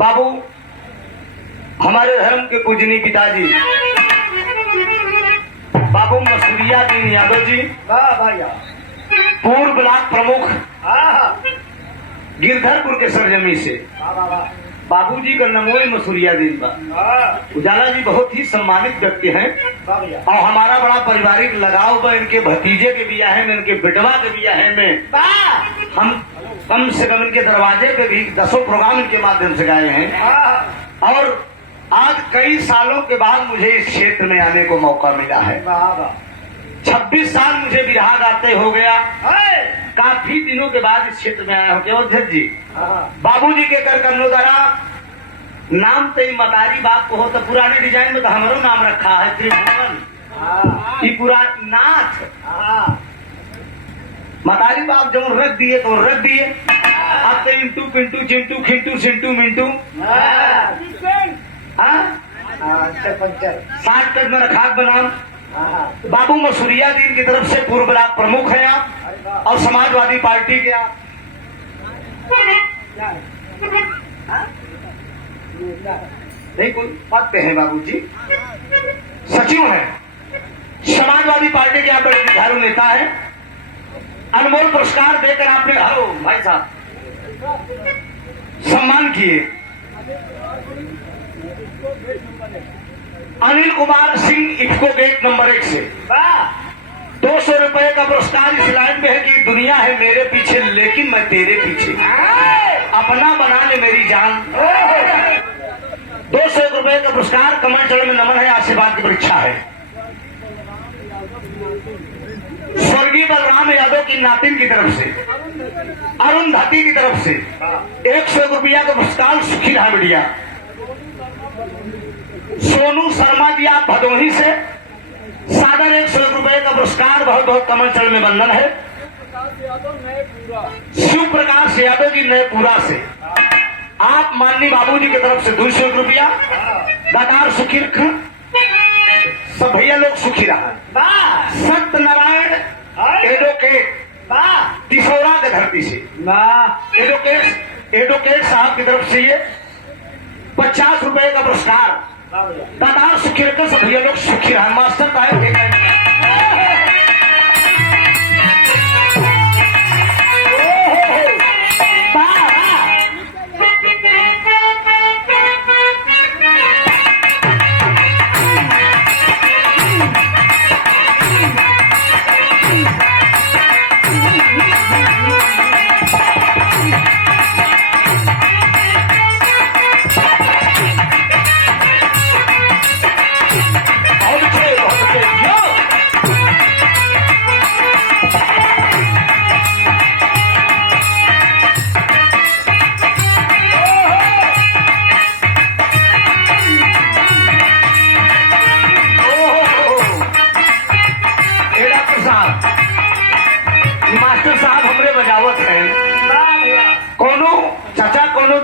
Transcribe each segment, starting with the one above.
बाबू हमारे धर्म के पूजनीय पिताजी बाबू मसूरिया दीन यादव जी, पूर्व ब्लॉक प्रमुख गिरधरपुर के सरजमी से बाबूजी का नमोई मसूरिया दीन बा। उजाला जी बहुत ही सम्मानित व्यक्ति हैं और हमारा बड़ा पारिवारिक लगाव बा। इनके भतीजे के बियाहे में, इनके बेटवा के बियाहे में हम कम से कम इनके दरवाजे पे भी 10 प्रोग्राम इनके माध्यम से गाए हैं और आज कई सालों के बाद मुझे इस क्षेत्र में आने को मौका मिला है। 26 साल मुझे बिरहा गाते हो गया, काफी दिनों के बाद इस क्षेत्र में आया हूँ। केवल झट जी बाबूजी के कर करनो दरा नाम तई मतारी बाप को हो तो पुराने डिजाइन में तो हमारो नाम रखा है त्रिभुवन, ये पूरा नाथ मतारी बाप जो रख दिए तो रख दिए। अब तो इंटू पिंटू चिंटू खिंटू सिंटू मिंटू 60 तक में रखा बनाम। बाबू मसूरिया दीन की तरफ से पूर्व ब्लॉक प्रमुख है आप और समाजवादी पार्टी के आप नहीं कोई पद पे हैं बाबूजी, सचिव हैं समाजवादी पार्टी के आप बड़े जुझारू नेता है। अनमोल पुरस्कार देकर आपने हरो भाई साहब सम्मान किए। अनिल कुमार सिंह इफ्को गेट नंबर 1 से 200 रुपए का पुरस्कार इस लाइन में है कि दुनिया है मेरे पीछे लेकिन मैं तेरे पीछे, अपना बना ले मेरी जान। 200 रुपए का पुरस्कार कमल चरण में नमन है, आशीर्वाद की परीक्षा है। स्वर्गीय बलराम यादव की नातिन की तरफ से, अरुंधति की तरफ से 101 रुपया का पुरस्कार सुखी रहा मीडिया। सोनू शर्मा जी आप भदोही से सादर 101 रुपए का पुरस्कार, बहुत बहुत कमल चरण में बंधन है। शिव प्रकाश यादव जी नएपुरा से आप माननीय बाबूजी की तरफ से 201 रुपया। दातार सुखी रखा, सब भैया लोग सुखी रहा। सत्यनारायण एडवोकेट तिसौरा के धरती से एडवोकेट साहब की तरफ से ये 50 रुपए का पुरस्कार। दातार सुखी रखकर सब भैया लोग सुखी रहा। मास्टर साहब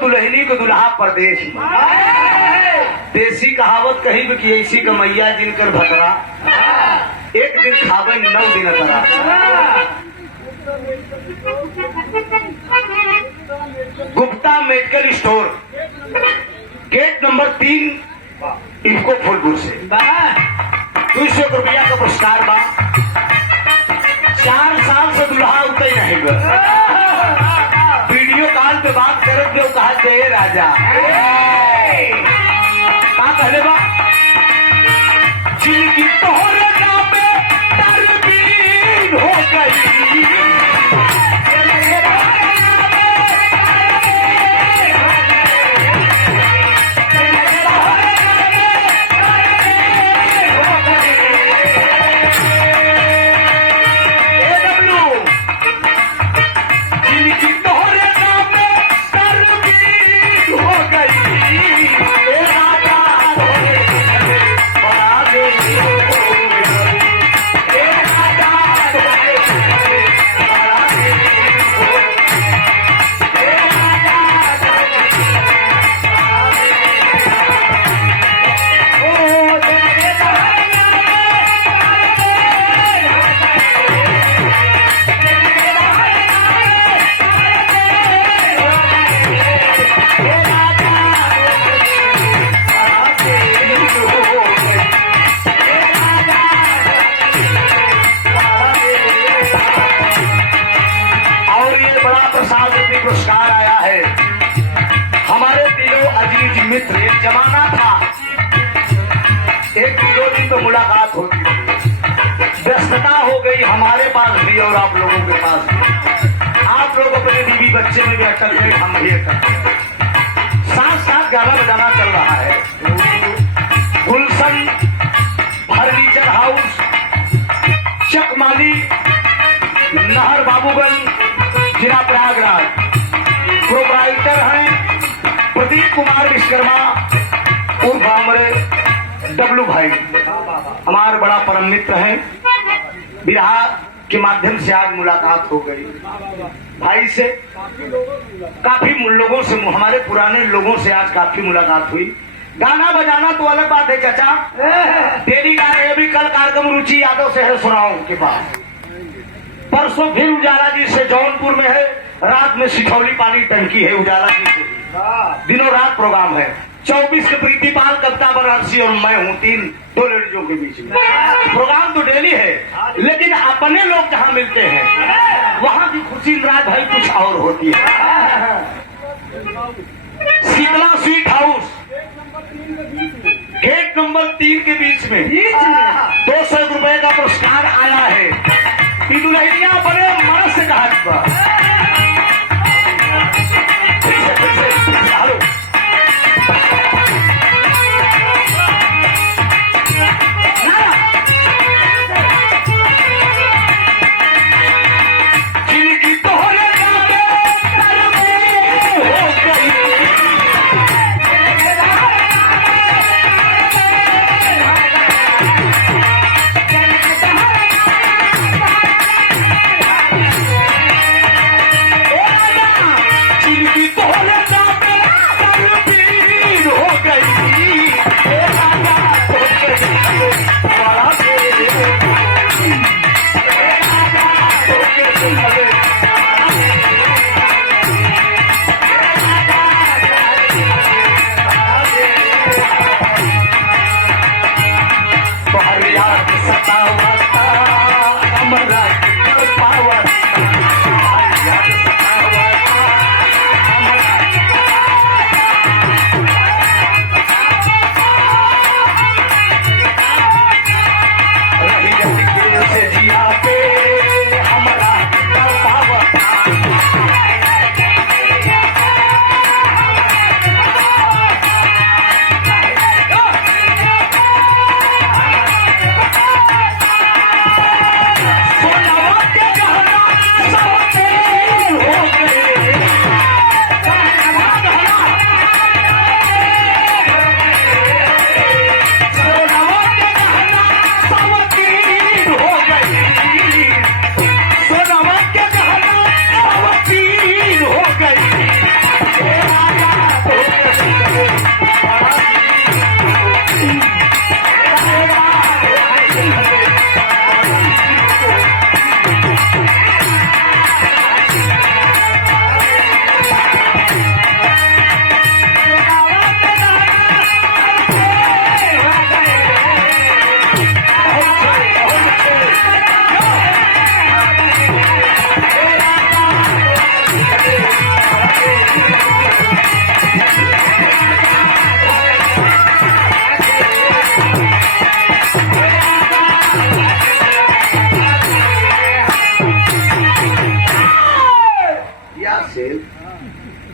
दुल्हनी को दुल्हा परदेश। देसी कहावत कही भी कि ऐसी कमैया जिनकर भतरा एक दिन खावे 9 दिन तरा। Gupta medical store gate number 3 इनको फूलपुर से 200 रुपया का पुरस्कार बा। 4 साल से दुल्हा उतर नहीं गया। वीडियो कॉल पे बात करत जो कहा जय राजा का कहले बा जिनकी तोहरे नाम पे तरबीन हो गई। पुरस्कार आया है। हमारे दिलों अजीज मित्र, एक जमाना था, एक दो दिन तो मुलाकात होती थी, व्यस्तता हो गई हमारे पास भी और आप लोगों के पास भी। आप लोग अपने बीवी बच्चे में भी अटक गए, हम भी अटक गए। साथ साथ गाना बजाना चल रहा है। गुलशन फर्नीचर हाउस, चकमाली, नहर बाबूगंज, जिला प्रयागराज। प्रोप्राइटर हैं प्रदीप कुमार विश्वकर्मा उर्फ हमारे डब्लू भाई, हमारे बड़ा परम मित्र हैं। बिरहा के माध्यम से आज मुलाकात हो गई भाई से, काफी लोगों से, हमारे पुराने लोगों से आज काफी मुलाकात हुई। गाना बजाना तो अलग बात है चाचा, तेरी गा रहे अभी कल कार्यक्रम रुचि यादव से है सुनाओ के पास, परसों फिर उजाला जी से जौनपुर में है, रात में सिठौली पानी टंकी है उजाला जी से, दिनों रात प्रोग्राम है। 24 के प्रीतिपाल, कविता बनारसी और मैं हूँ, दो लड़कियों के बीच में प्रोग्राम तो डेली है, लेकिन अपने लोग जहाँ मिलते हैं वहाँ की खुशी रात भाई कुछ और होती है। Sheetla sweet house, gate number 3 के बीच में 200 रुपए का पुरस्कार आया है। दुल्हनिया बड़े मन से कहा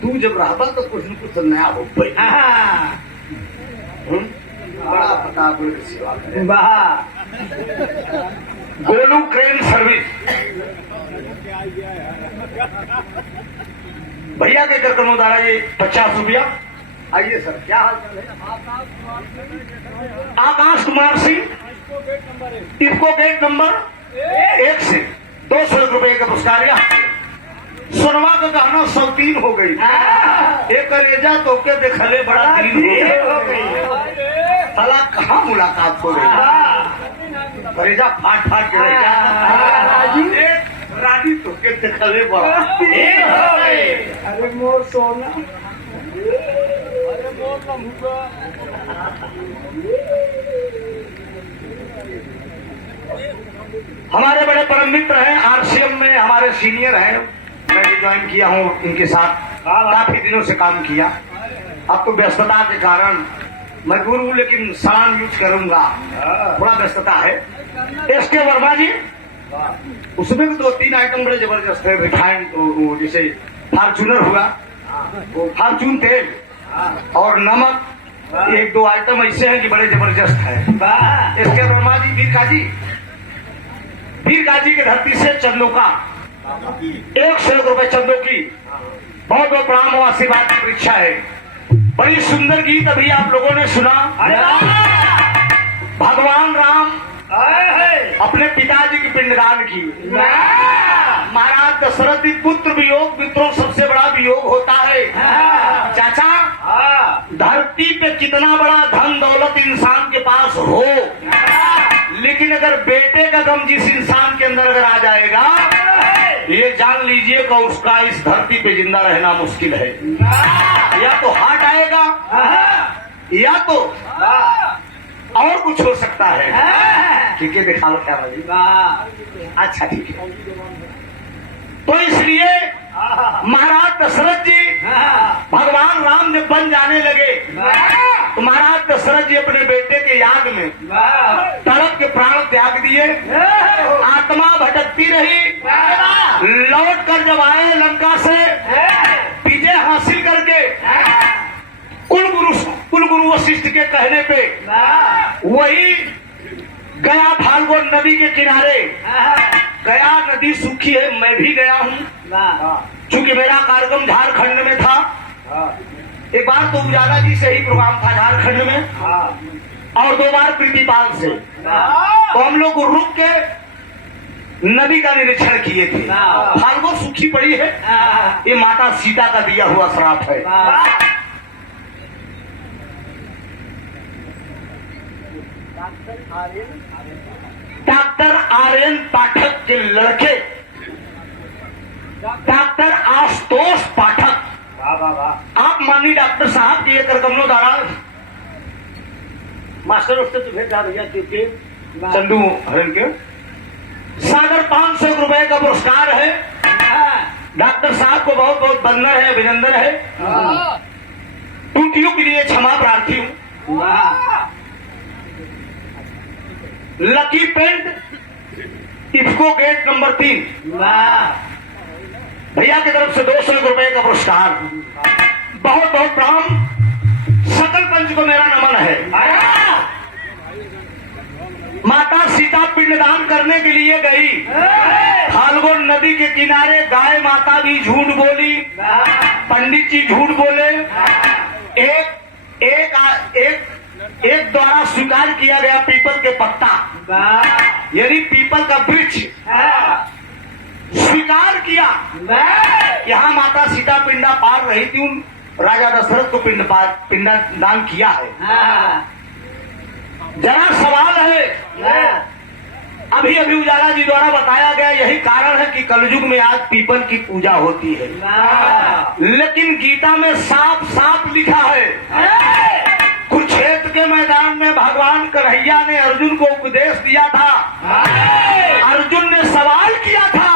तू जब रहता तो कुछ न कुछ नया हो भाई। बड़ा पता सेवा करे। गोलू क्रेन सर्विस भैया के कर द्वारा ये 50 रुपया। आइए सर, क्या हाल चाल है? आकाश कुमार सिंह, इसको गेट नंबर 1 से 200 रुपए का पुरस्कार। सोनवा का गहना शौकीन हो गई, एक करेजा तो के देखले बड़ा दिल हो गई। साला कहाँ मुलाकात हो गई, करेजा फाट फाट के रानी तो के देखले बड़ा हो गई। अरे मोर सोना, अरे मोर लम्बा। हमारे बड़े परम मित्र हैं, आरसीएम में हमारे सीनियर हैं, मैं भी ज्वाइन किया हूँ इनके साथ, काफी दिनों से काम किया। अब तो व्यस्तता के कारण मजबूर हूँ, लेकिन सामान यूज करूंगा, थोड़ा व्यस्तता है। एस.के. वर्मा जी, उसमें भी 2-3 आइटम बड़े जबरदस्त है। रिफाइंड जैसे फॉर्चूनर हुआ, वो फॉर्चून तेल और नमक, 1-2 आइटम ऐसे हैं कि बड़े जबरदस्त है। एस.के. वर्मा जी, वीर काजी की धरती से चंदोका 100 रुपए चंदो की बहुत बहुत प्रणाम और आशीर्वाद की परीक्षा है। बड़ी सुंदर गीत अभी आप लोगों ने सुना। भगवान राम अपने पिताजी की पिंडदान की। महाराज दशरथ पुत्र वियोग मित्रों सबसे बड़ा वियोग होता है। चाचा, धरती पे कितना बड़ा धन दौलत इंसान के पास हो, लेकिन अगर बेटे का गम जिस इंसान के अंदर अगर आ जाएगा, ये जान लीजिए कि उसका इस धरती पे जिंदा रहना मुश्किल है। या तो हार्ट आएगा या तो और कुछ हो सकता है। ठीक है, दिखा लो क्या भाई। अच्छा ठीक है। तो इसलिए महाराज दशरथ जी भगवान राम जब बन जाने लगे तो महाराज दशरथ जी अपने बेटे के याद में तड़प के प्राण त्याग दिए। आत्मा भटकती रही, लौट कर जब आए लंका से विजय हासिल करके कुल गुरु वशिष्ठ के कहने पे वही गया फाल्गुन नदी के किनारे। गया नदी सूखी है, मैं भी गया हूँ, चूंकि मेरा कार्यक्रम झारखंड में था। एक बार तो उजाला जी से ही प्रोग्राम था झारखंड में, और 2 बार प्रीतिपाल से। तो हम लोग रुक के नदी का निरीक्षण किए थे। फाल्गुन सूखी पड़ी है, ये माता सीता का दिया हुआ श्राप है। डॉक्टर आर्यन पाठक के लड़के डॉक्टर आशुतोष पाठक, आप माननीय डॉक्टर साहब की एक रकमों द्वारा मास्टर उससे तुम्हें क्या भैया क्योंकि चंदू हरण के सागर 500 रुपए का पुरस्कार है। डॉक्टर साहब को बहुत बहुत वंदन है, अभिनंदन है। त्रुटियों के लिए क्षमा प्रार्थी हूँ। Lucky paint IFFCO gate number 3 भैया की तरफ से 200 रुपए का पुरस्कार। बहुत बहुत प्रणाम। सकल पंच को मेरा नमन है। माता सीता पिंडदान करने के लिए गई, फाल्गुन नदी के किनारे गाय माता भी झूठ बोली, पंडित जी झूठ बोले। एक द्वारा स्वीकार किया गया पीपल के पत्ता, यानी पीपल का वृक्ष स्वीकार किया। यहाँ माता सीता पिंडा पार रही थी, उन राजा दशरथ को पिंडदान किया है। जरा सवाल है, अभी अभी उजाला जी द्वारा बताया गया यही कारण है कि कलयुग में आज पीपल की पूजा होती है। लेकिन गीता में साफ साफ लिखा है, कुरुक्षेत्र के मैदान में भगवान कन्हैया ने अर्जुन को उपदेश दिया था। अर्जुन ने सवाल किया था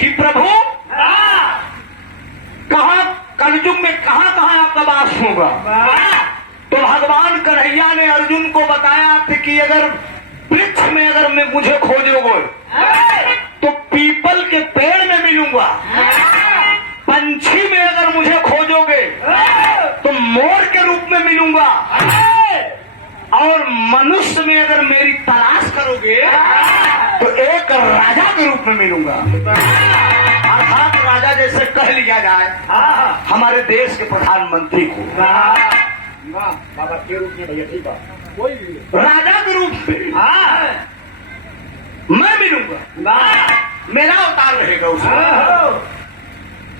कि प्रभु कहाँ कलयुग में कहाँ कहाँ आपका वास होगा। तो भगवान कन्हैया ने अर्जुन को बताया था कि अगर वृक्ष में अगर मैं मुझे खोजोगे तो पीपल के पेड़ में मिलूंगा, पंछी में अगर मुझे खोजोगे तो मोर के रूप में मिलूंगा, और मनुष्य में अगर मेरी तलाश करोगे तो एक राजा के रूप में मिलूंगा। अर्थात राजा जैसे कह लिया जाए हमारे देश के प्रधानमंत्री को बाबा के रूप में, भैया ठीक है, राजा के रूप में मैं मिलूंगा, मेरा अवतार रहेगा उसमें।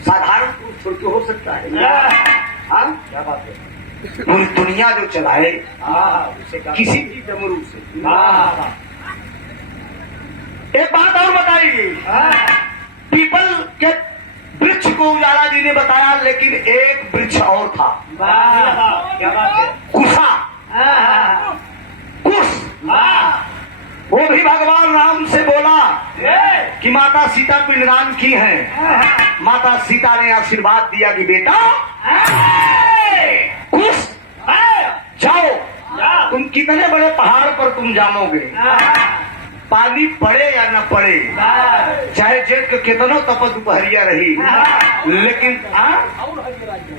साधारण पुरुष छोड़ के हो सकता है क्या बात है? पूरी दुनिया जो चलाए किसी भी डमरू से। एक बात और बताइए, पीपल के वृक्ष को उजाला जी ने बताया, लेकिन एक वृक्ष और था। क्या बात है? कुशा, कुश, वो भी भगवान राम से बोला कि माता सीता पिंडदान की हैं। माता सीता ने आशीर्वाद दिया कि बेटा खुश जाओ, तुम कितने बड़े पहाड़ पर तुम जामोगे, पानी पड़े या न पड़े, चाहे जेठ के कितनो तप दोपहरिया रही, लेकिन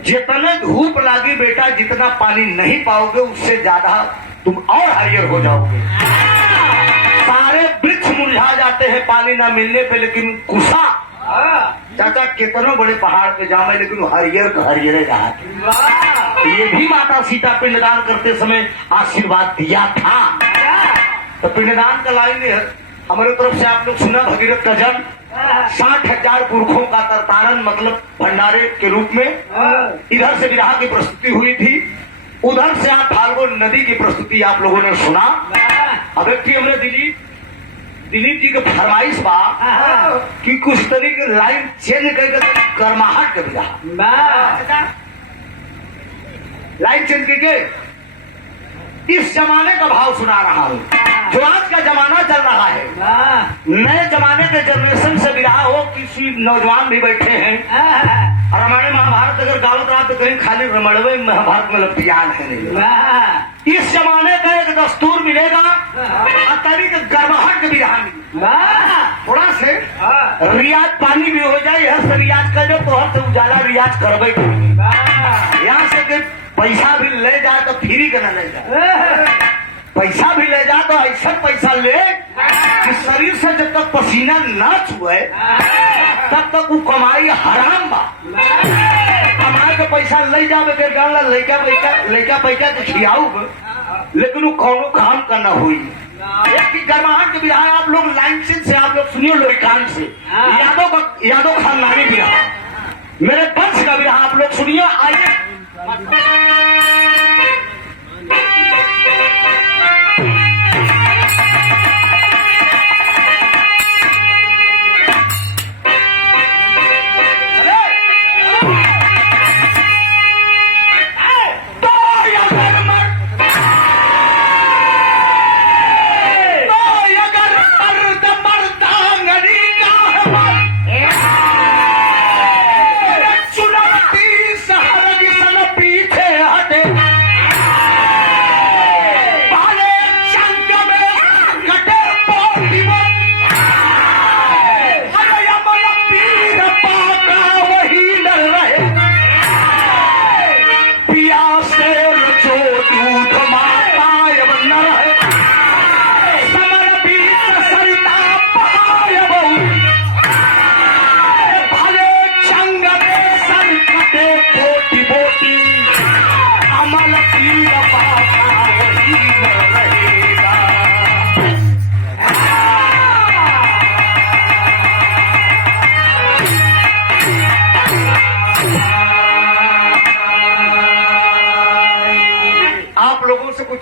जितने धूप लागी बेटा, जितना पानी नहीं पाओगे उससे ज्यादा तुम और हरियर हो जाओगे। सारे वृक्ष मुरझा जाते हैं पानी ना मिलने पे, लेकिन कुशा चाचा कितनों बड़े पहाड़ पे जामे लेकिन हरियर का हरियर रहा। ये भी माता सीता पिंडदान करते समय आशीर्वाद दिया था। तो पिंडदान का लाइन है हमारे तरफ से आप लोग सुना, भगीरथ का जन्म 60,000 पुरखों का तरतारन मतलब भंडारे के रूप में। इधर से विवाह की प्रस्तुति हुई थी, उधर से आप फाल्गुन नदी की प्रस्तुति आप लोगों ने सुना। अब एक थी हमने दिलीप जी के फरमाइश बा कि कुछ तरीके लाइन चेंज करके गर्माहट के विधा लाइन चेंज करके इस जमाने का भाव सुना रहा हूँ। जो आज का जमाना चल रहा है, नए जमाने के जनरेशन से विवाह हो, किसी नौजवान भी बैठे हैं और रामायण महाभारत अगर गावत रहा तो कहीं खाली रमणवे महाभारत में लपियान है नहीं। इस जमाने का एक दस्तूर मिलेगा अत्यधिक गर्माहट के विवाह मिलेगा। थोड़ा से रियाज पानी भी हो जाए, हर से रियाज कर तो हर से उजाला रियाज करबे। यहाँ से पैसा भी ले जाए तो फ्री का न ले जाए, पैसा भी ले जा तो ऐसा पैसा ले कि शरीर से जब तक पसीना न छुए तब तक वो कमाई हराम बा। कमाई के पैसा ले जावे के गाँव लड़का पैसा के खियाऊ, लेकिन वो कौनो काम करना हुई। एक गर्माहट के विधान आप लोग लाइन से आप लोग सुनियो, लोहिकांड से यादव खानदानी विधान, मेरे वंश का विधान आप लोग सुनियो। आइए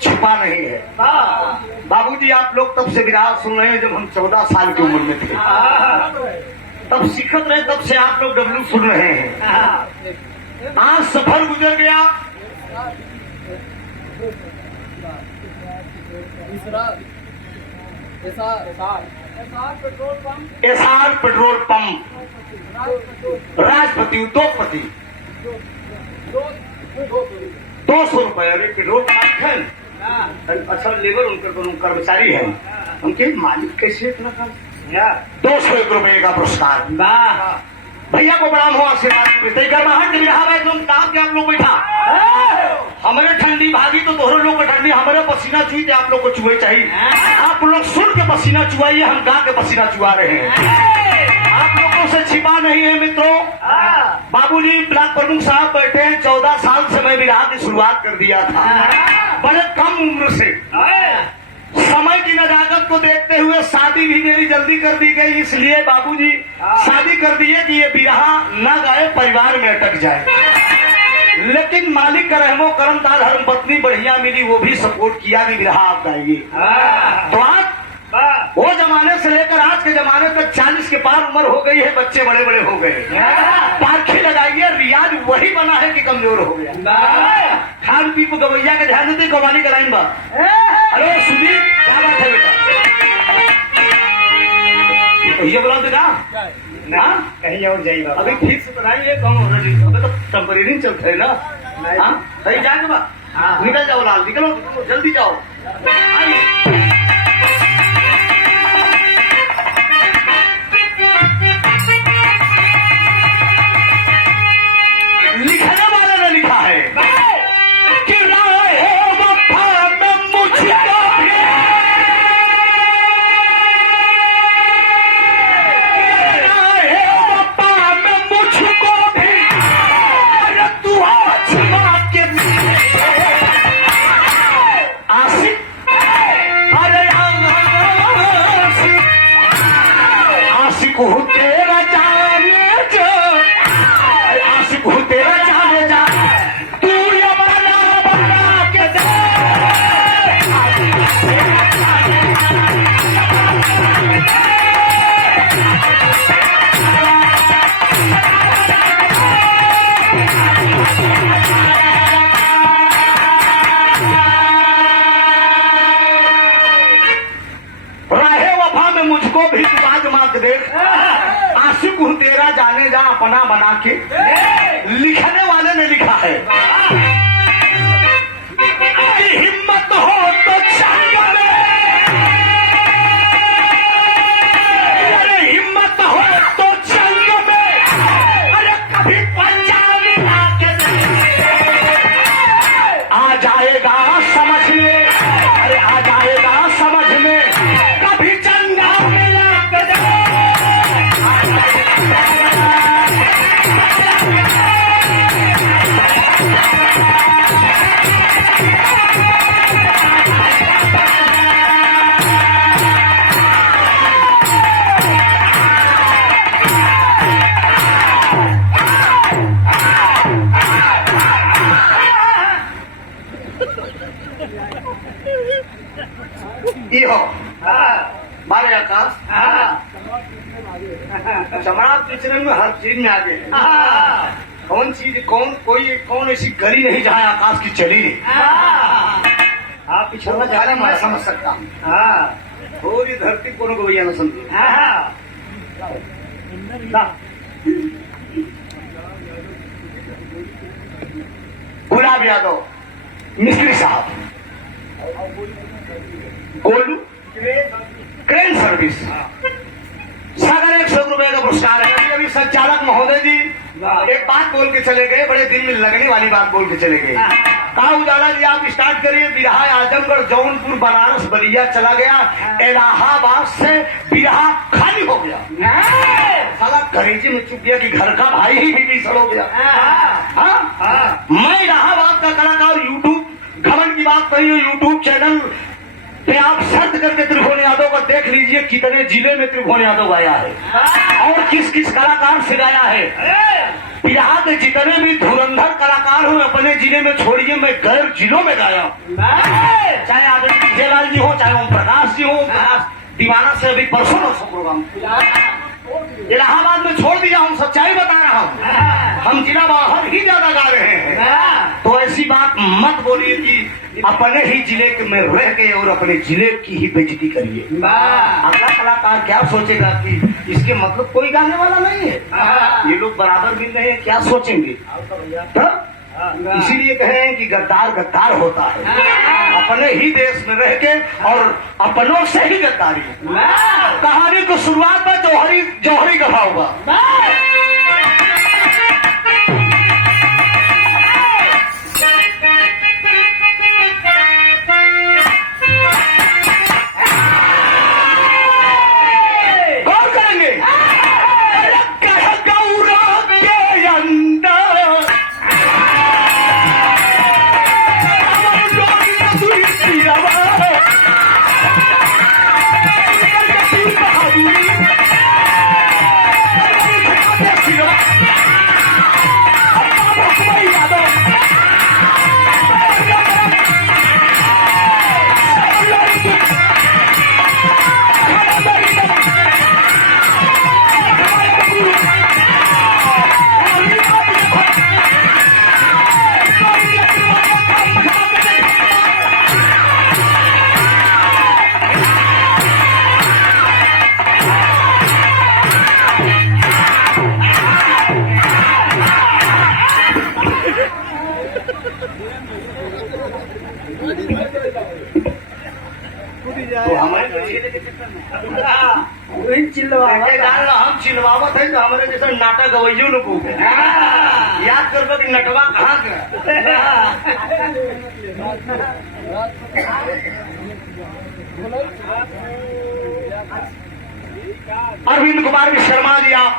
छुपा नहीं है। बाबूजी आप लोग तब से विराज सुन रहे हैं जब हम 14 साल की उम्र में थे, तब सीखत रहे, तब से आप लोग डब्लू सुन रहे हैं। आज सफर गुजर गया, एसआर पेट्रोल पंप, राजपति उद्योगपति 200 रुपये। अरे पेट्रोल पंप है, अच्छा लेबर उनका कर्मचारी है, उनके मालिक कैसे इतना कम? 201 रुपये का पुरस्कार। भैया को प्रणाम हो, आशीर्वाद गर्माहट आप लोग बैठा। हमारे ठंडी भागी तो दोनों लोग को ठंडी, हमारे पसीना चुई थे, आप लोग को चुहे चाहिए। आप लोग सुन के पसीना चुआइए, हम गा के पसीना चुआ रहे हैं। आप लोगों से छिपा नहीं है मित्रों। बाबूजी ब्लॉक प्रमुख साहब बैठे हैं, 14 साल से मैं विराह की शुरुआत कर दिया था, बड़े कम उम्र से। समय की नजाकत को देखते हुए शादी भी मेरी जल्दी कर दी गई, इसलिए बाबूजी शादी कर दिए कि ये विराह न गाए, परिवार में अटक जाए। लेकिन मालिक का रहमो करम था, धर्म पत्नी बढ़िया मिली, वो भी सपोर्ट किया कि विराह आप गाइए। तो आज वो जमाने से लेकर आज के जमाने तक 40 के पार उम्र हो गई है, बच्चे बड़े बड़े हो गए। पारखी लगाइए, रियाज वही बना है कि कमजोर हो गया। खान पी को गवैया के ध्यान देते, कवानी का लाइन बा। अरे सुदीप क्या बात है बेटा? तो ये बोला बेटा कहीं और जाइए बाबा। अभी ठीक से बनाई ये कम ऑलरेडी अभी तो टेम्परेरी चलते है ना। हाँ कहीं जाएंगे बा निकल जाओ लाल निकलो निकलो जल्दी जाओ। लिखने वाले ने लिखा है कि राहे वफा में मुझको भी राहे वफा में मुझको भी अरे दुआ छिपा के आशिक अरे आशिक हूँ तेरा जाने जो आशिक हूँ तेरा जाने जा तू ये बना बना के दे राहे वफा में मुझको भी तू आज मात दे आशिक हूँ तेरा जाने जा अपना बना के लिखने वाले ने लिखा है कि हिम्मत हो तो जंग में अरे हिम्मत हो तो जंग में अरे कभी पंजाबी लाके आ जाएगा समझ में अरे आ जाएगा समझ में कभी चंगा मिला के दे ये हो मारे आकाश चमड़ा पिछड़े में हर चीज में आगे है। कौन चीज कौन ऐसी गली नहीं जहाँ आकाश की चली नहीं। आप पिछड़ना जाने मैं समझ सकता हूँ थोड़ी धरती को भैया न समझी। गुलाब यादव मिस्त्री साहब गोल्डू क्रेन सर्विस सागर 100 रुपए का पुरस्कार है। अभी संचालक महोदय जी एक बात बोल के चले गए बड़े दिल में लगने वाली बात बोल के चले गए। कहा उजाला जी आप स्टार्ट करिए। बिरहा आजमगढ़ जौनपुर बनारस बलिया चला गया इलाहाबाद से बिरहा खाली हो गया। साला करेजी में चुप गया कि घर का भाई ही बीवी सड़ हो गया। मैं इलाहाबाद का कलाकार यूट्यूब घमंड की बात नहीं हो यूट्यूब चैनल पे आप सर्च करके त्रिभुवन यादव को देख लीजिए कितने जिले में त्रिभुवन यादव आया है और किस किस कलाकार से गाया है। बिरहा के जितने भी धुरंधर कलाकार हुए अपने जिले में छोड़िए मैं गैर जिलों में गाया। चाहे आदरणीय विजयलाल जी हो चाहे ओम प्रकाश जी हो दीवाना से अभी परसों प्रोग्राम इलाहाबाद में छोड़ दिया। हम सच्चाई बता रहा हूँ हम जिला बाहर ही ज्यादा गा रहे हैं। तो ऐसी बात मत बोलिए कि अपने ही जिले में रह के और अपने जिले की ही बेइज्जती करिए। अगला कलाकार क्या सोचेगा कि इसके मतलब कोई गाने वाला नहीं है। ये लोग बराबर मिल रहे हैं क्या सोचेंगे। इसीलिए कहे हैं कि गद्दार गद्दार होता है अपने ही देश में रह के और अपनों से ही गद्दारी। कहानी को शुरुआत में जौहरी कहा होगा। गौर करेंगे के जान लो हम चिलवावत है तो हमारे जैसे नाटक गवैयो न को याद करबो कि नटवा कहाँ का अरविंद कुमार विश्वकर्मा जी आप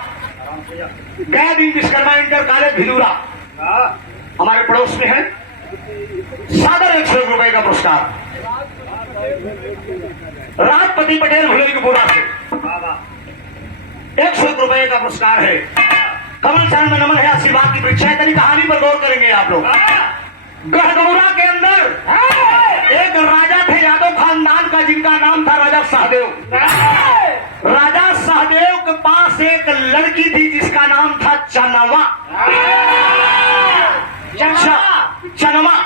गए दिन विश्वकर्मा इंटर कॉलेज भिलूरा हमारे पड़ोस में है सादर 100 रुपए का पुरस्कार राजपति पटेल भुलेरपुरा से 100 रुपए का पुरस्कार है। कमल चरण में नमन है आशीर्वाद की परीक्षा है। कहानी पर गौर करेंगे आप लोग। गढ़गौरा के अंदर एक राजा थे यादव खानदान का जिनका नाम था राजा सहदेव। राजा सहदेव के पास एक लड़की थी जिसका नाम था चनवा। चनवा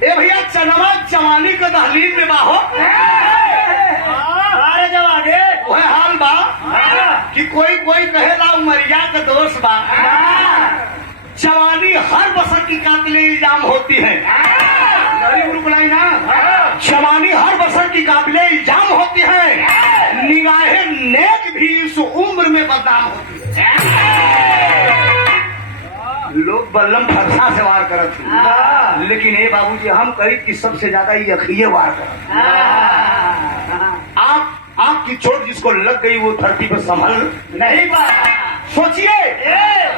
ए भैया चनवा जवानी के दहलीज में बाहो अरे जवाने वह हाल बा कि कोई कोई कहेला उमरिया का दोष बा। जवानी हर बसर की काबिले इल्जाम होती है। ना जवानी हर बसर की काबिले इल्जाम होती है। निगाहें नेक भी इस उम्र में बदनाम होती है। लोग बल्लम फरसा से वार करत थे लेकिन ये बाबूजी हम कही कि सबसे ज्यादा ये अखिये वार करत। आपकी चोट जिसको लग गई वो धरती पर संभल नहीं पा। सोचिए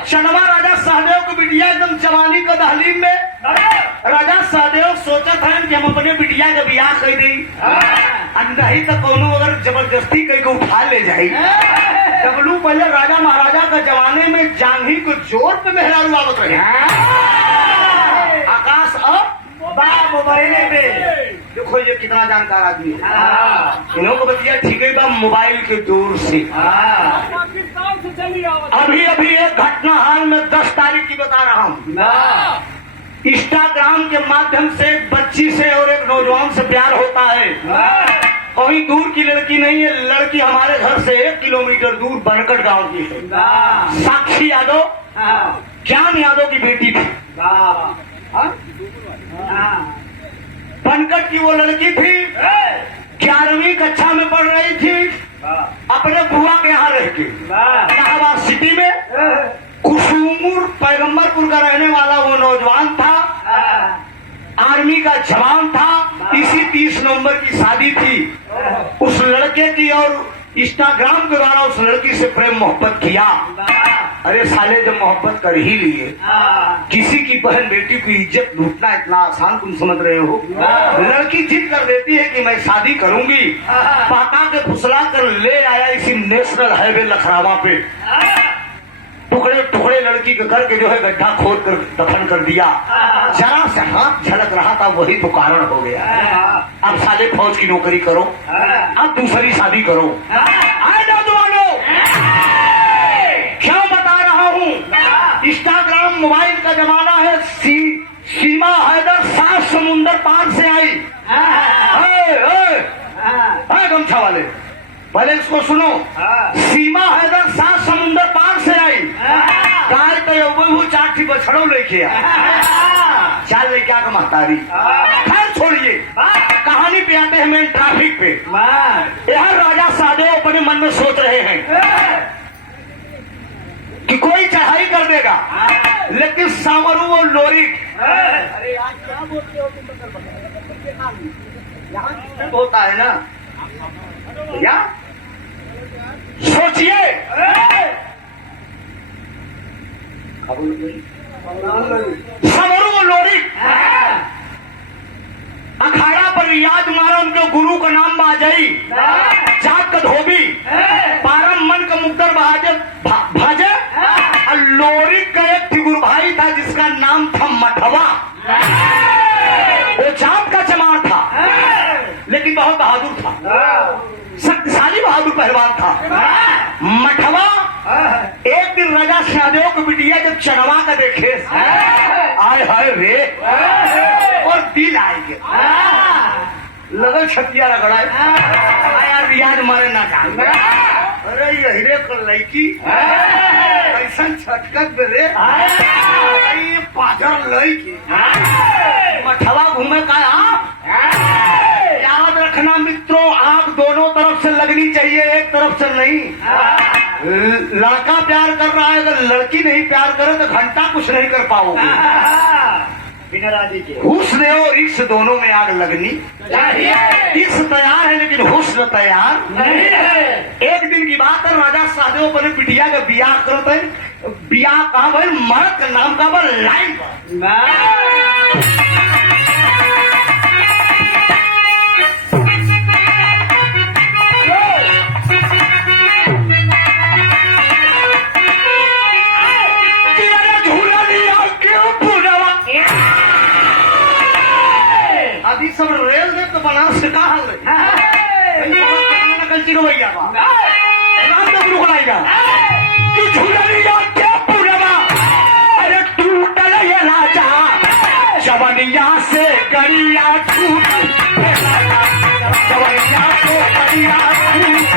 चनवा राजा सहदेव को बिटिया एकदम जवानी का दहलीज में राजा सहदेव सोचा था कि हम अपने बिटिया का ब्याह कर दी नहीं तो कोनो अगर जबरदस्ती कहीं को उठा ले जाए। डबलू पहले राजा महाराजा का जमाने में जांघी को जोर पे मेहरारू आवत रहे। आकाश अब मोबाइल में देखो ये कितना जानकार आदमी है। इन्हों को बतिया ठीक है मोबाइल के दूर से। अभी अभी एक घटना हाल में 10 तारीख की बता रहा हूँ। इंस्टाग्राम के माध्यम से एक बच्ची से और एक नौजवान से प्यार होता है। कोई दूर की लड़की नहीं है। लड़की हमारे घर से 1 किलोमीटर दूर बनकट गांव की है। साक्षी यादव ज्ञान यादव की बेटी थी। बनकट की वो लड़की थी 11वीं कक्षा में पढ़ रही थी अपने बुआ के यहाँ रह के इलाहाबाद सिटी में। कुसुमपुर पैगंबरपुर का रहने वाला वो नौजवान था। आर्मी का जवान था। इसी 30 नवंबर की शादी थी उस लड़के की और इंस्टाग्राम के द्वारा उस लड़की से प्रेम मोहब्बत किया। अरे साले जब मोहब्बत कर ही लिए किसी की बहन बेटी की इज्जत लूटना इतना आसान तुम समझ रहे हो। लड़की जिद कर देती है कि मैं शादी करूंगी। पाका के फुसला कर ले आया इसी नेशनल हाईवे लखरावा पे। टुकड़े टुकड़े लड़की के करके जो है गड्ढा खोद कर दफन कर दिया। जरा से हाथ झलक रहा था वही तो कारण हो गया। अब साले फौज की नौकरी करो अब दूसरी शादी करो। आए नौजवानों क्यों बता रहा हूँ। इंस्टाग्राम मोबाइल का जमाना है। सीमा हैदर 7 समुंदर पार से आई। गमछा वाले पहले इसको सुनो। सीमा हैदर 7 समुंदर पार से आई। गाय तो चाटी बछड़ो लेके चाल ले क्या का महतारी। खैर छोड़िए कहानी पे आते हैं मेन ट्रैफिक पे। यह राजा सहदेव अपने मन में सोच रहे हैं कि कोई चढ़ाई कर देगा लेकिन सांवरू और लोरिक अरे आज क्या बोलते हो तुम होता है ना या सोचिए सांवरू और लोरिक अखाड़ा पर रियाज मारा उनके गुरु का नाम बाजई जात का धोबी पारम मन का मुक्तर भाजे और लोरी का एक फिगुर भाई था जिसका नाम था मठवा। वो जात का चमार था लेकिन बहुत बहादुर था। शक्तिशाली बहादुर पहलवान था। मठवा एक दिन राजा सहदेव को बिटिया जब चनवा का देखे आए हाय रे और दिल आएंगे लगल छतिया रगड़ाए यार रियाज मारे ना जाए। अरे यही रे कर लड़की ऐसा छटकत रे पाजर लड़की मठवा घूमे का। याद रखना मित्रों आंख दोनों क्वेश्चन नहीं। लड़का प्यार कर रहा है, अगर लड़की नहीं प्यार करे तो घंटा कुछ नहीं कर पाओगे। बिना राजी के हुस्न और इश्क दोनों में आग लगनी चाहिए। इश्क तैयार है लेकिन हुस्न तैयार नहीं है। एक दिन की बात है, राजा सहदेव अपने बिटिया का बियाह करते हैं। बियाह कहा भाई, मर्द का नाम का बा लाइन अभी सब रेल दे तो बनारस से कहा हाल कल्ची को भैया कि झूलनिया के पुरवा, अरे टूटल ये राजा जवनिया से गरिया टूट, जवनिया से गरिया टूट।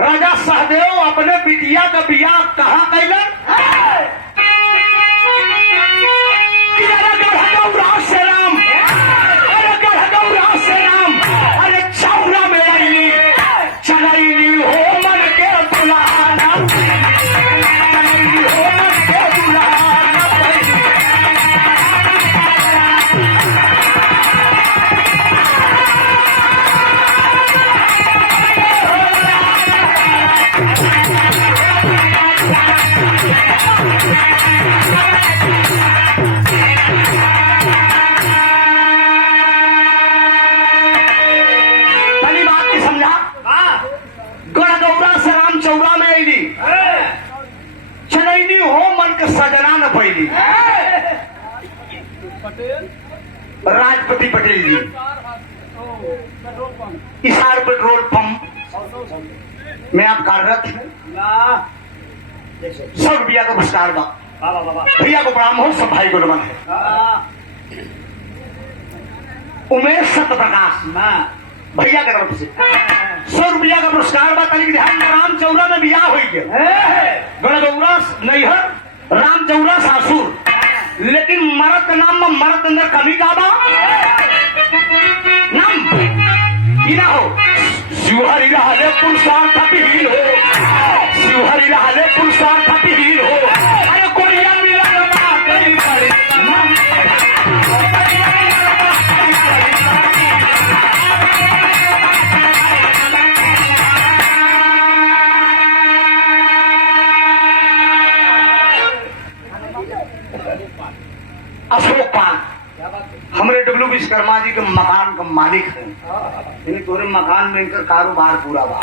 राजा सहदेव अपने बिटिया का बियाह कहाँ कैलन? गढ़गौरा से राम, अरे गढ़गौरा से राम, अरे चौरा में आईली चलैली हो मन के दुल्हाना, चलैली हो मन के दुल्हाना। पहली बात की समझा, गढ़गौरा से राम चौरा में आईली चलैनी हो मन के सजना न पैली। राजपति पटेल जी इसार पेट्रोल पंप में आप कार्यरत हैं। 100 रुपया का पुरस्कार बा, भैया को प्रणाम हो, सब भाई को नमन है। उमेश सत्य प्रकाश भैया की तरफ से 100 रुपया का पुरस्कार बा। तनिक ध्यान में, राम चौरा में बियाह हो गया, गढ़गौरा नैहर राम चौरा सासुर, लेकिन मरद का नाम में मरद अंदर कमी का बा नाम की ना हो। शिवहरी रहले पुरुषार्थ पील हो, शिवहरी रहले पुरुषार्थ पील हो, अरे कोरिया मिला बा कई पड़े अशोक पान हमारे डब्ल्यू विश्वकर्मा जी के मकान का मालिक है। तोरे मकान में इनका कारोबार पूरा बा,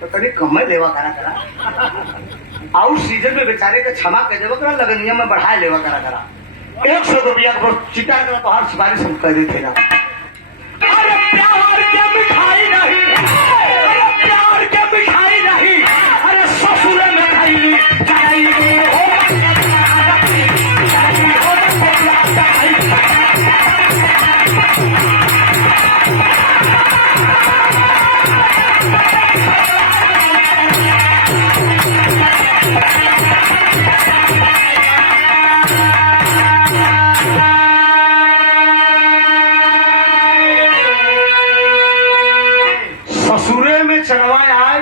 तो कभी कम लेवा करा आउट सीजन में बेचारे का क्षमा कर देवा करा, लगनिया में बढ़ाए लेवा करा 100 रुपया का चिटा करा तो हर सिफारिश हम कर देते ना। अरे प्यार के मिठाई नहीं, अरे प्यार के मिठाई नहीं, अरे ससुर में खाई हो ससुरे में चढ़वाए आए।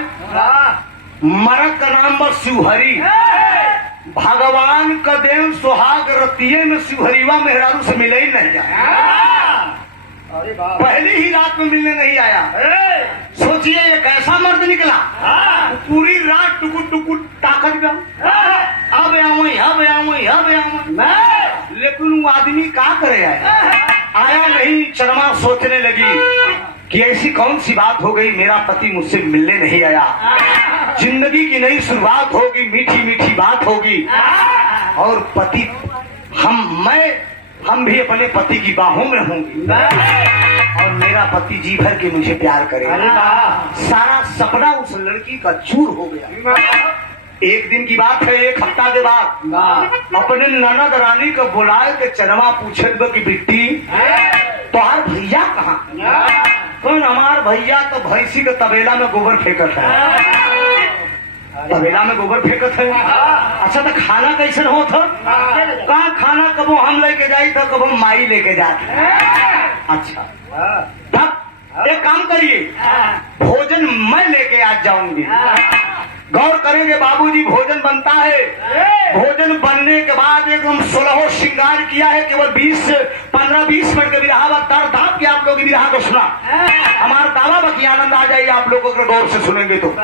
मरद का नाम बस शिवहरी, भगवान का देव सुहाग रतिये में शिवहरीवा मेहरारू से मिले ही नहीं जाए। पहली ही रात में मिलने नहीं आया। सोचिए ये कैसा मर्द निकला, पूरी रात टुकुर टुकुर ताकत गया, अब लेकिन वो आदमी क्या करे आया नहीं। चरमा सोचने लगी कि ऐसी कौन सी बात हो गई, मेरा पति मुझसे मिलने नहीं आया। जिंदगी की नई शुरुआत होगी, मीठी मीठी बात होगी, और पति हम भी अपने पति की बाहों में होंगे, और मेरा पति जी भर के मुझे प्यार करेगा। सारा सपना उस लड़की का चूर हो गया। एक दिन की बात है, एक हफ्ता के बाद अपने ननद रानी को बुलाए के चनवा पूछत बा कि बिट्टी तोहार भैया कहाँ? तो हमार भैया तो भैंसी के तबेला में गोबर फेंकत है, तबेला में गोबर फेंकत है। अच्छा तो खाना कैसे हो था? कहा खाना कबो हम लेके जाई तो कबो माई लेके जाती। अच्छा तब एक काम करिए, भोजन मैं लेके आज जाऊंगी। गौर करेंगे बाबूजी, भोजन बनता है, भोजन बनने के बाद एकदम 16 श्रृंगार किया है। केवल 15-20 मिनट के विरहा दर दाप के आप लोग विरहा को सुना। हमारा दावा बाकी आनंद आ जाइए आप लोगों के गौर से सुनेंगे तो।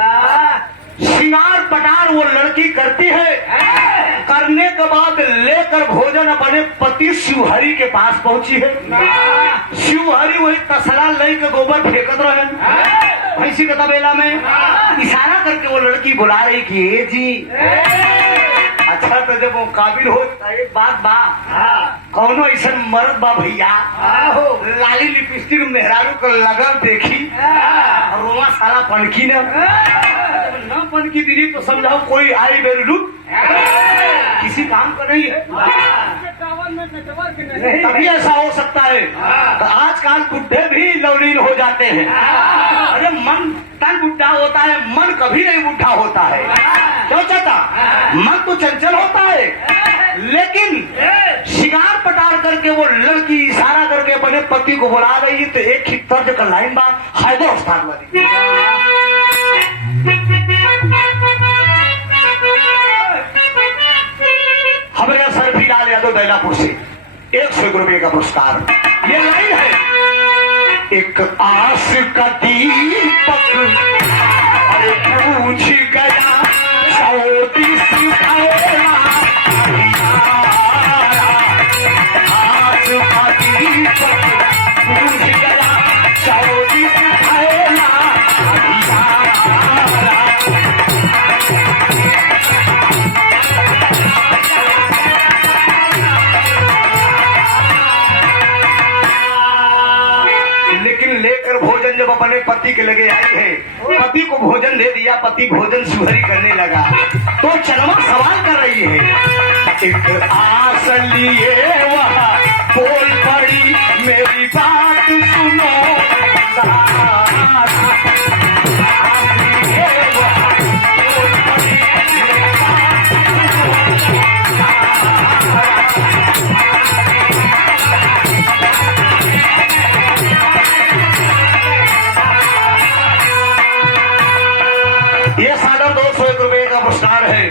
श्रृंगार पटार वो लड़की करती है, करने के बाद लेकर भोजन अपने पति शिवहरि के पास पहुंची है। शिवहरि वही तसला लेके गोबर फेंकत रहे भैंसी के तबेला में। इशारा करके वो लड़की बुला रही कि ए जी। अच्छा तो जब वो काबिल हो एक बात बा, कौनो ऐसा मर्द बा भैया लाली लिपस्टिक मेहरारू को लगन देखी और रोमा साला पनकी न पनकी दीदी तो समझाओ कोई आई बेरुलूट किसी काम का नहीं है, तभी ऐसा हो सकता है। तो आजकल बुढ़े भी लवलीन हो जाते हैं। अरे मन तन बुढ़ा होता है, मन कभी नहीं बुढ़ा होता है। क्यों चाहता? मन तो चंचल होता है, लेकिन शिकार पटार करके वो लड़की इशारा करके अपने पति को बुला रही है। तो एक ही तर्ज का लाइन बा हैदर उस्ताद वाली, हमारे सर भी डाल यादव दैलापुर से 101 रुपये का पुरस्कार। ये लाइन है, एक आस का दीपक अरे पूछ गया 130 भैला, आस का दीपक पूछ गया 130 भैला। भोजन जब अपने पति के लगे आई है, पति को भोजन दे दिया, पति भोजन सुहरी करने लगा तो चरमा सवाल कर रही है, एक आस लिए वह बोल पड़ी मेरी बात सुनो, ये 201 रुपये का पुरस्कार है।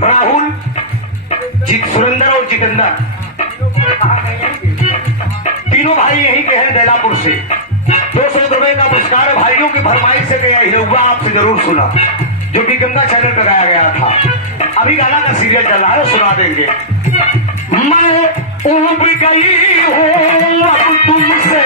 राहुल सुरेंद्र और जितेंद्र तीनों भाई यहीं के हैं दैलापुर से। 201 रुपये का पुरस्कार है। भाइयों की फरमाइश से गया हुआ आपसे जरूर सुना, जो कि गंगा चैनल पर गाया गया था। अभी गाना का सीरियल चल रहा है, सुना देंगे। मैं उब गई हूँ अब तुमसे,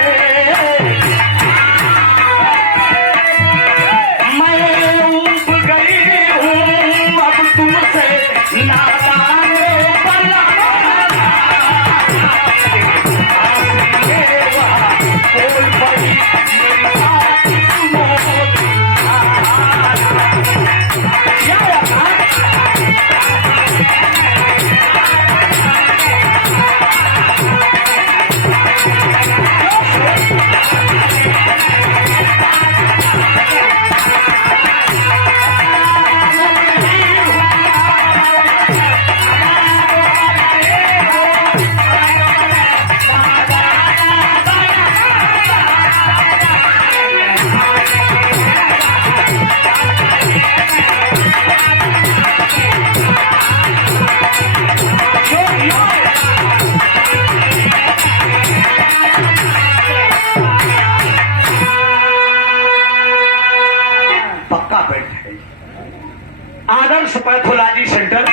आदर्श पैथोलॉजी सेंटर,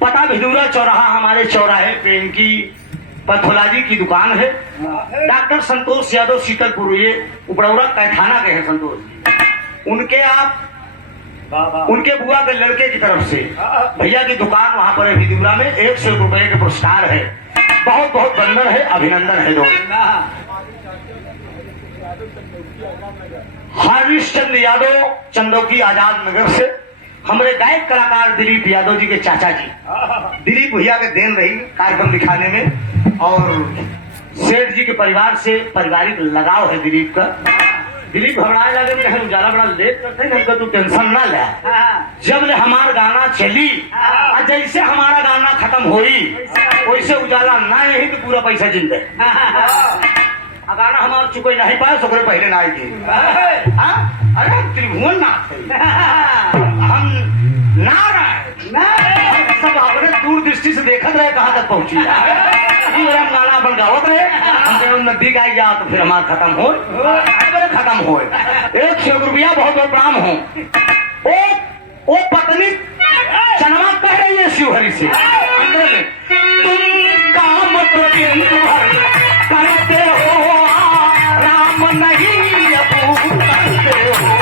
पता भिदूरा चौराहा, हमारे चौराहे पे इनकी पैथोलॉजी की दुकान है। डॉक्टर संतोष यादव शीतलपुर, ये उपरौरा कैथाना के हैं संतोष जी। उनके आप उनके बुआ के लड़के की तरफ से भैया की दुकान वहां पर है भिदूरा में। 100 रुपये के पुरस्कार है। बहुत बहुत वंदन है, अभिनंदन है दोस्त। हरीशचंद्र यादव चंदौकी आजाद नगर से हमारे गायक कलाकार दिलीप यादव जी के चाचा जी दिलीप भैया के देन रही कार्यक्रम दिखाने में। और सेठ जी के परिवार से पारिवारिक लगाव है दिलीप का। दिलीप घबराए लगे कहे उजाला बड़ा लेट करते हैं हमको, तू टेंशन ना ले। जब ले हमारा गाना चली और जैसे हमारा गाना खत्म हुई वैसे उजाला ना यही तो पूरा पैसा जिन दे। गाना हमारा चुके नहीं पाए सो पहले ना आई। अरे त्रिभुवन नाथ हम नारायण सब अपने दूर दृष्टि से देखत रहे कहाँ तक पहुंची। हम गाना अपन गावत रहे, हम नजदीक आई जा तो फिर हमारा खत्म हो खत्म हो। 100 रुपया बहुत बहुत प्रणाम हो। ओ पत्नी चनवा कह रही है शिवहरी से अंदर में, तुम काम करते हो राम नहीं अबू करते हो।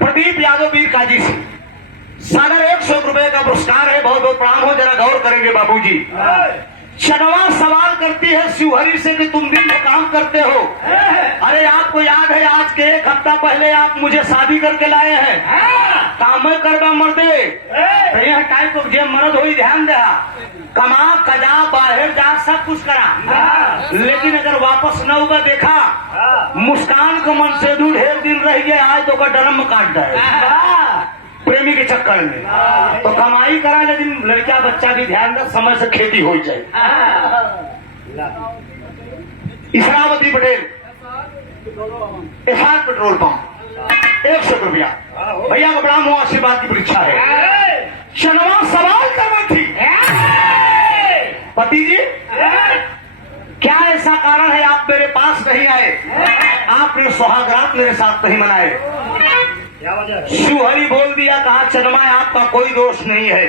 प्रदीप यादव वीर काजी से सागर 100 रुपए का पुरस्कार है। बहुत बहुत प्रणाम हो। जरा गौर करेंगे बाबूजी। चनवा सवाल करती है शिवहरी से कि तुम दिन में काम करते हो। अरे आपको याद है आज के 1 हफ्ता पहले आप मुझे शादी करके लाए हैं। काम करवा मर्दे तो यह टाइप को जे मर्द हुई ध्यान दे कमा कजा बाहर जा सब कुछ करा, लेकिन अगर वापस न होगा देखा मुस्कान को मन से दूर ढेर दिन रह गए आज तो का डरम काट दे प्रेमी के चक्कर में। तो कमाई करा लेकिन लड़का बच्चा भी ध्यान दे समय से खेती हो जाए। Isravati Patel FR petrol pump 100 रुपया। भैया को प्रणाम हो, आशीर्वाद की परीक्षा है। शनवा सवाल करना थी पति जी, क्या ऐसा कारण है आप मेरे पास नहीं आए? आपने सुहागरात मेरे साथ नहीं मनाए। क्या वजह? शिवहरी बोल दिया, कहा चनमा आपका कोई दोष नहीं है,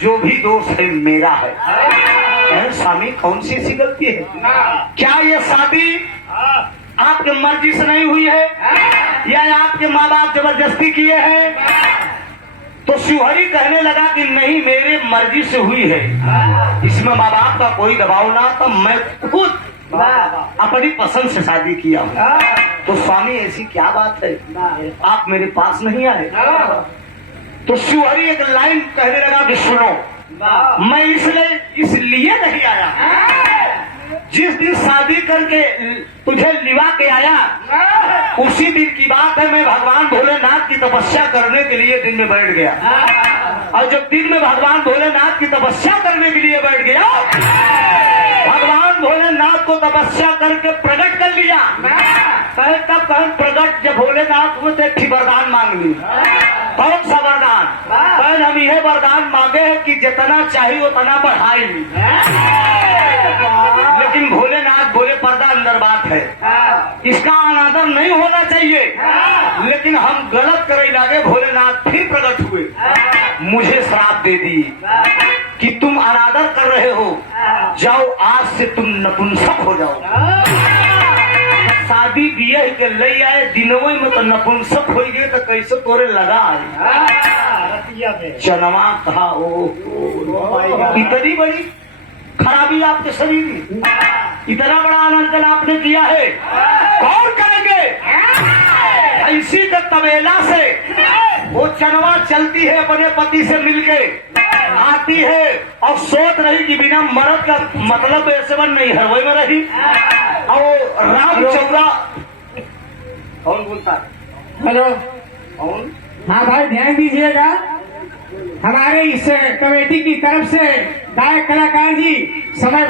जो भी दोष है मेरा है। स्वामी कौन सी ऐसी गलती है? क्या ये शादी आपके मर्जी से नहीं हुई है या आपके माँ बाप जबरदस्ती किए हैं? तो शिवहरी कहने लगा कि नहीं मेरे मर्जी से हुई है, इसमें माँ बाप का कोई दबाव ना, तो मैं खुद अपनी पसंद से शादी किया हूँ। तो स्वामी ऐसी क्या बात है, आप मेरे पास नहीं आए? तो शिवहरी एक लाइन कहने लगा कि सुनो, मैं इसलिए नहीं आया, जिस दिन शादी करके तुझे लिवा के आया उसी दिन की बात है। मैं भगवान भोलेनाथ की तपस्या करने के लिए दिन में बैठ गया, और जब दिन में भगवान भोलेनाथ की तपस्या करने के लिए बैठ गया, भगवान भोलेनाथ को तपस्या करके प्रकट कर लिया। कहे तब कहे प्रकट जब भोलेनाथ हुए तो एक वरदान मांग ली। कौन सा वरदान? कहे हम यह वरदान मांगे है कि जितना चाहिए उतना बढ़ाएंगे। लेकिन भोलेनाथ बोले पर्दा अंदर बात है, इसका अनादर नहीं होना चाहिए। लेकिन हम गलत करे लगे, भोलेनाथ फिर प्रकट हुए, मुझे श्राप दे दी कि तुम अनादर कर रहे हो, जाओ आज से तुम नपुंसक हो जाओ। शादी बियाह के ले आए दिनों में तो नपुंसक हो गए, तो कैसे तोरे लगा आए? चनवा कहा ओ इतनी बड़ी खराबी आपके शरीर में, इतना बड़ा अनंतन आपने किया है, कौन करेंगे? ऐसी तो तबेला से वो चनवा चलती है, अपने पति से मिलके आती है और सोच रही कि बिना मर्द का मतलब ऐसे बन नहीं है, वही में रही। और राम चौरा कौन बोलता है? हेलो, कौन? हाँ भाई ध्यान दीजिएगा, हमारे इस कमेटी की तरफ से गायक कलाकार जी समय